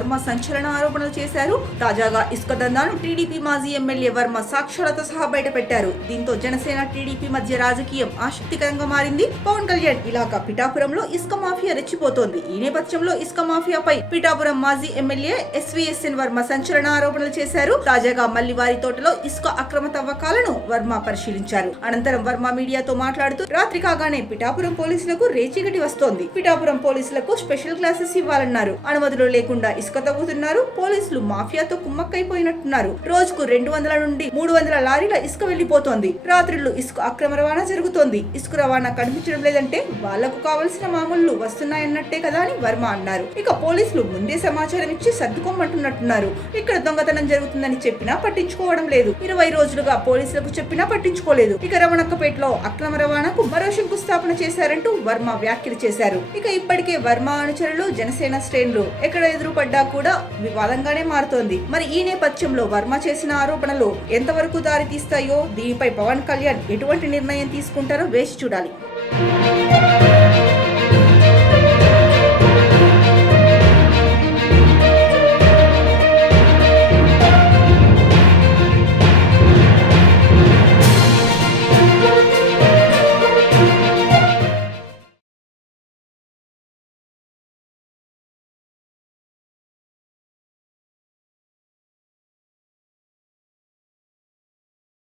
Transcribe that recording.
వర్మ సంచలన ఆరోపణలు చేశారు. తాజాగా ఇసుక దందాను టీడీపీ మాజీ ఎమ్మెల్యే వర్మ సాక్ష్యాలతో సహా బయటపెట్టారు. దీంతో జనసేన టీడీపీ మధ్య రాజకీయం ఆసక్తికరంగా మారింది. పవన్ కళ్యాణ్ ఇలాకా పిఠాపురంలో ఇసుక మాఫియా రెచ్చిపోతోంది. ఈ నేపథ్యంలో ఇసుక మాఫియాపై పిఠాపురం మాజీ ఎమ్మెల్యే ఎస్వీఎస్ఎన్ వర్మ సంచలన ఆరోపణలు చేశారు. తాజాగా మల్లివారి తోటలో ఇసుక అక్రమ తవ్వకాలను వర్మ పరిశీలించారు. అనంతరం వర్మ మీడియాతో మాట్లాడుతూ రాత్రి కాగానే పిఠాపురం పోలీసులకు రేచీగటి వస్తోంది. పిఠాపురం పోలీసులకు స్పెషల్ క్లాసెస్ ఇవ్వాలన్నారు. అనుమతులు లేకుండా ఇసుక తవ్వుతున్నారు. పోలీసులు మాఫియాతో కుమ్మక్కైపోయినట్టున్నారు. రోజుకు 200 నుండి 300 లారీల ఇసుక వెళ్లిపోతోంది. రాత్రులు ఇసుక అక్రమ రవాణా జరుగుతోంది. ఇసుక రవాణా కనిపించడం లేదంటే వాళ్లకు కావలసిన మామూళ్లు వస్తున్నాయన్నట్టే కదా అని వర్మ అన్నారు. ఇక పోలీసులు ముందే సమాచారం ఇచ్చి సర్దుకోమంటున్నట్టున్నారు. ఇక్కడ దొంగతనం జరుగుతుందని చెప్పినా పట్టించుకోవడం లేదు. 20 రోజులుగా పోలీసులకు చెప్పినా పట్టించుకోలేదు. ఇక రమణక్కపేటలో అక్రమ రవాణాకు మరో శంకుస్థాపన చేశారంటూ వర్మ వ్యాఖ్యలు చేశారు. ఇక ఇప్పటికే వర్మ అనుచరులు జనసేన శ్రేణులు ఎక్కడ ఎదురుపడ్డా కూడా వివాదంగానే మారుతోంది. మరి ఈ నేపథ్యంలో వర్మ చేసిన ఆరోపణలు ఎంతవరకు దారి తీస్తాయో, దీనిపై పవన్ కళ్యాణ్ ఎటువంటి నిర్ణయం తీసుకుంటారో వేచి చూడాలి.